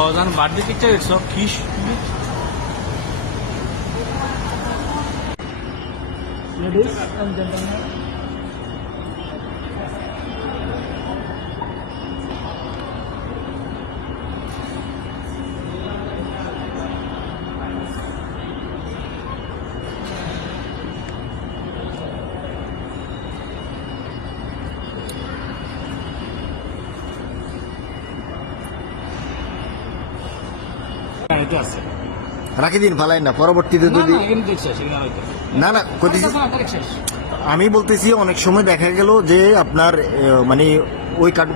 Hausan birthday picture it's so fish. Ladies and gentlemen, এটা আছে রাখি দিন ফালাই না পরবর্তীতে যদি না না আচ্ছা, আচ্ছা। আমি বলতেছি অনেক সময় দেখা গেল যে আপনার মানে ওই কার্ড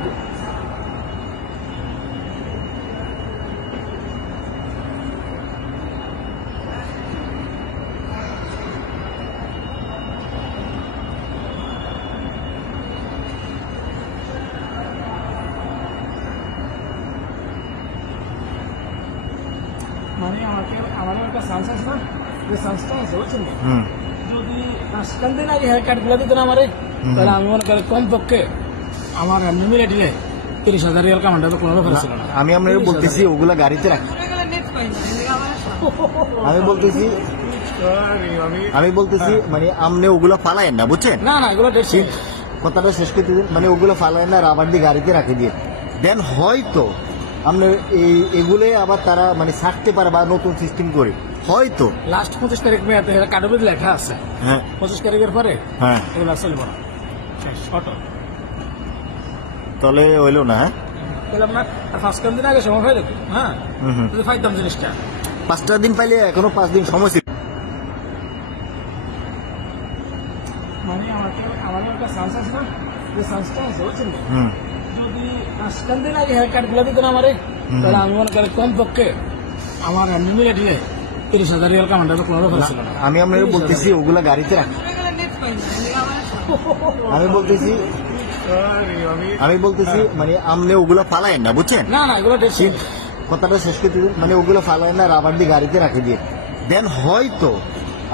মানে আমাকে আমাদের একটা সান্স আছে না যে সান্সটা আছে বুঝছেন যদি পাঁচখান দিন আগে হেয়ার কাটগুলো দিত না তাহলে আমি মনে করি কমপক্ষে আমার এমনি মিলে দিলে তিরিশ হাজার রিয়াল কামানটা তো কোনো ব্যাপার ছিল না আমি আপনাকে বলতেছি ওগুলা গাড়িতে রাখ আমি বলতেছি আমি বলতেছি মানে আমনে ওগুলো ফালায়েন না বুঝছেন না না এগুলো কথাটা শেষ করতে মানে ওগুলো ফালায়েন না রাবার দিয়ে গাড়িতে রাখে দিয়ে দেন হয়তো আপনার এই এগুলো আবার তারা মানে ছাড়তে পারে বা নতুন সিস্টেম করে। হয়তো। লাস্ট পঁচিশ তারিখ মেয়াদে হেয়ার লেখা আছে। হ্যাঁ। পঁচিশ তারিখের পরে হ্যাঁ। এগুলো চলবে না তাহলে হইল না হ্যাঁ? তাহলে আপনার পাঁচখান দিন আগে সময় হয়ে? হ্যাঁ ফাইতাম জিনিসটা। পাঁচটা দিন পাইলে এখনও পাঁচ দিন সময় ছিল। মানে আমাদের একটা সান্স আছে না? যে সান্সটা আছে বুঝছেন? হুম। পাঁচখান দিন আগে হেয়ার কাটগুলো দিত না আমারে। তাহলে আমি মনে করি কমপক্ষে আমার এমনি মিলে দিলে তিরিশ হাজার রিয়াল কামানটা তো কোনো ছিল না। আমি আপনাকে বলতেছি ওগুলা গাড়িতে রাখ। আমি বলতেছি আমি বলতেছি মানে আপনি ওগুলো ফালায়েন না বুঝছেন? না না এগুলো কথাটা শেষ করতে মানে ওগুলো ফালায়েন না রাবার দিয়ে গাড়িতে রাখে দিয়ে। দেন হয়তো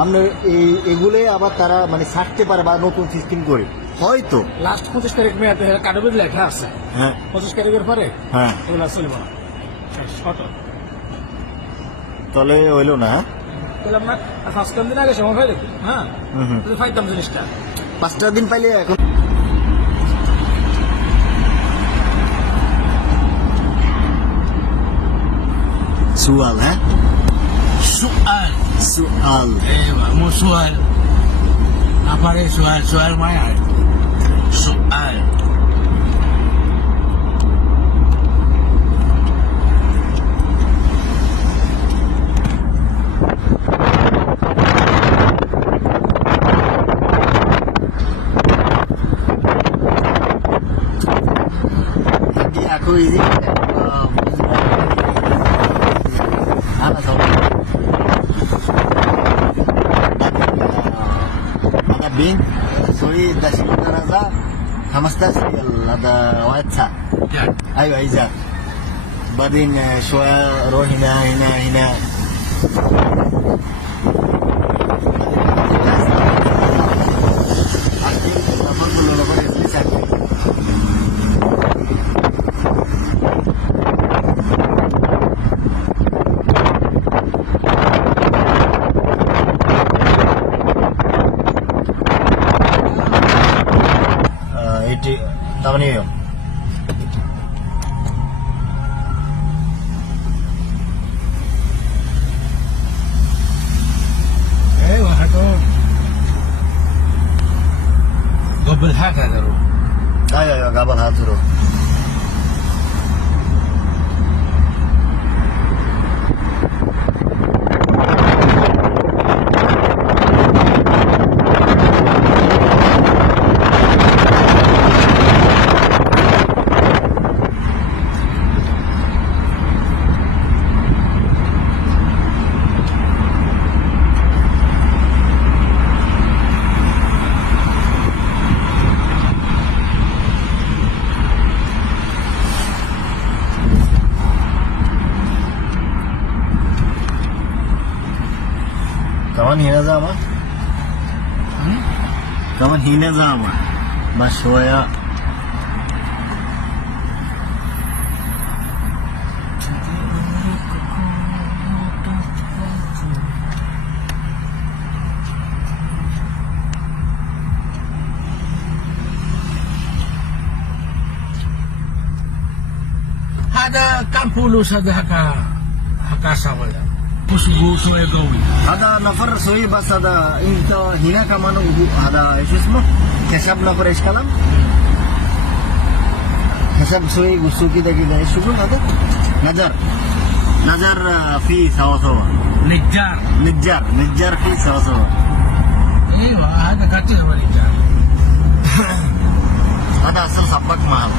আপনার এই এগুলো আবার তারা মানে ছাড়তে পারে বা নতুন সিস্টেম করে। হয়তো। লাস্ট পঁচিশ তারিখ মেয়াদে কার্ডের লেখা আছে? হ্যাঁ। পঁচিশ তারিখের পরে? হ্যাঁ। এগুলো চলবে না তাহলে হইল না আপনার পাঁচখান দিন আগে সময় হয়ে? হ্যাঁ জিনিসটা। পাঁচটা দিন পাইলে এখন সুয়াল হ্যাঁ? Ada bin, sorry, da sigara da خمسة هذا واتساب Yan. ايوه اذا بعدين شويه روح هنا هنا هنا hinezaama kama hinezaama bashoya ada kampulu saja haka haka sawaya فلوس هذا هكا هكا سوالف مش قوتوا قوي هذا نفر سوي بس هذا انت هنا كمان هذا ايش اسمه حساب نفر ايش كلام حساب سوي وسوكي ده كده ايش يقول هذا نجار نجار آه، في سوا سوا نجار نجار نجار في سوا سوا ايوه هذا كتير نجار هذا اصل سبك مال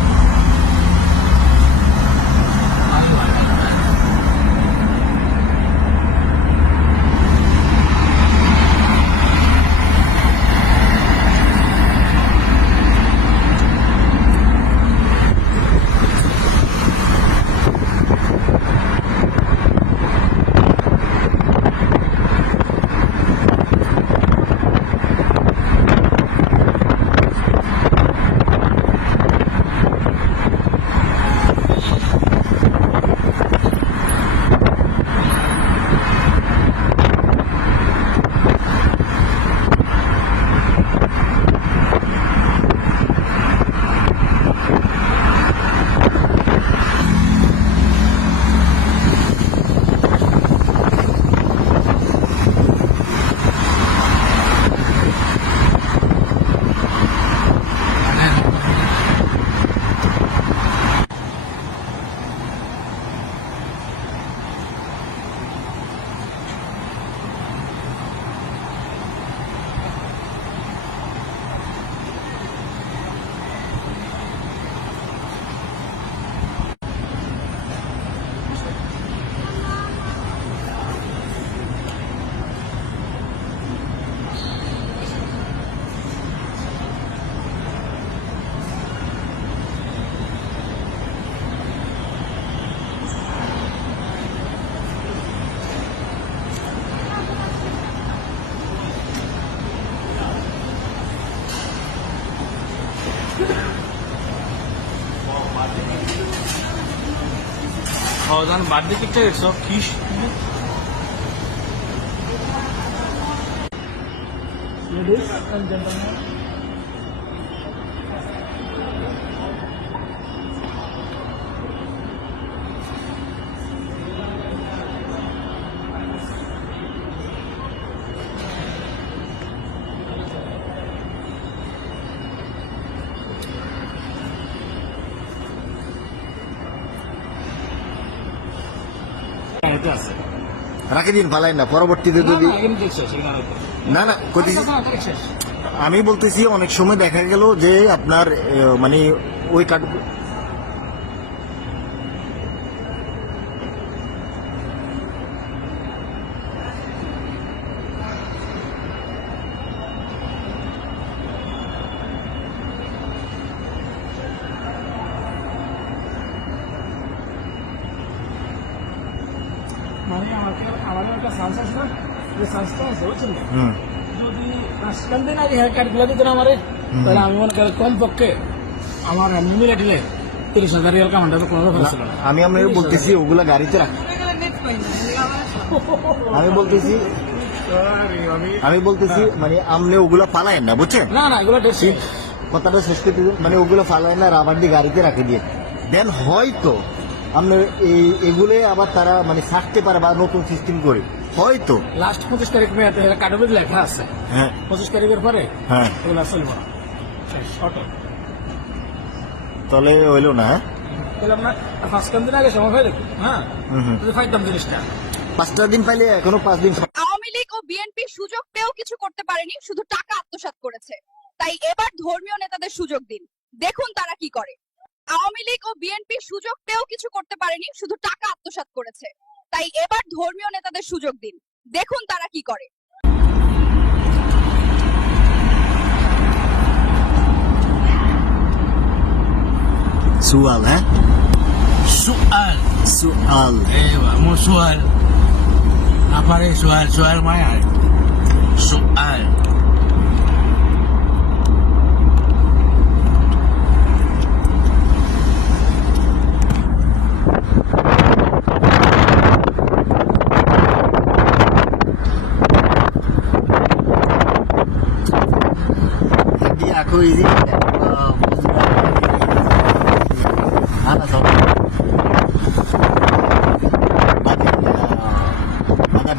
দান বার্থডে কেকটা দেখছ কি Ladies and gentlemen, এতে আছে রাখি দিন ফালাই না পরবর্তীতে না, যদি না। না আচ্ছা, আচ্ছা, দেখছ। আমি বলতেছি অনেক সময় দেখা গেল যে আপনার মানে ওই কার্ড মানে আমাকে আমাদের একটা সান্স আছে না? যে সান্সটা আছে বুঝছেন? যদি পাঁচখান দিন আগে হেয়ার কাটগুলো দিতেন আমারে তাহলে আমি মনে করি কম পক্ষে আমার মিলে দিলে তিরিশ হাজার রিয়াল কামানটা তো কোনো ব্যাপার ছিল আমি আপনাকে বলতেছি ওগুলা গাড়িতে রাখ। আমি বলতেছি আমি বলতেছি মানে আপনি ওগুলা পালায়েন না বুঝছেন? না না এগুলো কথাটা শেষ করতে মানে ওগুলো ফালায় না রাবার দিয়ে গাড়িতে রাখে দিয়ে। দেন হয়তো আপনার এই এগুলো আবার তারা মানে থাকতে পারে বা নতুন সিস্টেম করে। হয়তো। লাস্ট পঁচিশ তারিখ মেয়াদে এটা লেখা আছে। হ্যাঁ। পঁচিশ তারিখের পরে হ্যাঁ। এগুলো চলবে না। তাহলে হইল না হ্যাঁ? তাহলে দিন আগে সময় হয়ে? দেখুন হ্যাঁ জিনিসটা পাঁচটা দিন পাইলে এখনও পাঁচ দিন আওয়ামী লীগ ও বিএনপি সুযোগ পেয়েও কিছু করতে পারেনি শুধু টাকা আত্মসাৎ করেছে। তাই এবার ধর্মীয় নেতাদের সুযোগ দিন। দেখুন তারা কি করে। আওয়ামী লীগ ও বিএনপি সুযোগ পেয়েও কিছু করতে পারেনি শুধু টাকা আত্মসাৎ করেছে তাই এবার ধর্মীয় নেতাদের সুযোগ দিন দেখুন তারা কি করে সুয়াল হ্যাঁ سؤال সুয়াল ايوه مو سؤال اباري سؤال سؤال ما يعرف سؤال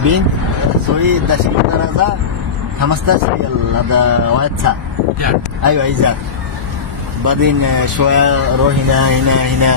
بين سوي داشين درجة خمستاش ريال هذا واحد ساعة. أيوه إيزاك. بعدين آه، شوية روح هنا هنا هنا.